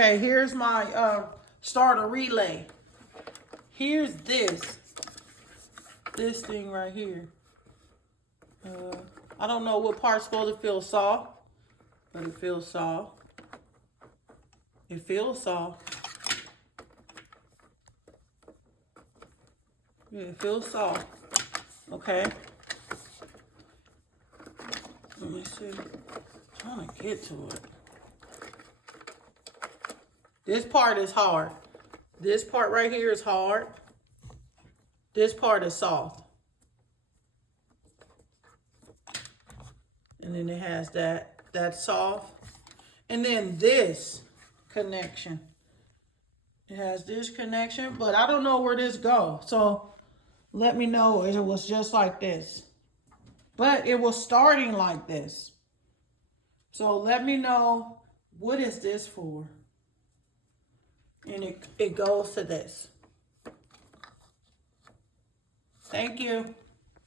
Okay, here's my starter relay. Here's this thing right here. I don't know what part's supposed to feel soft, but it feels soft. It feels soft. Yeah, it feels soft. Okay. Let me see. I'm trying to get to it. This part is hard. This part right here is hard. This part is soft. And then it has that's soft. And then this connection. It has this connection, but I don't know where this goes. So let me know if it was just like this. But it was starting like this. So let me know, what is this for? And it goes to this. Thank you.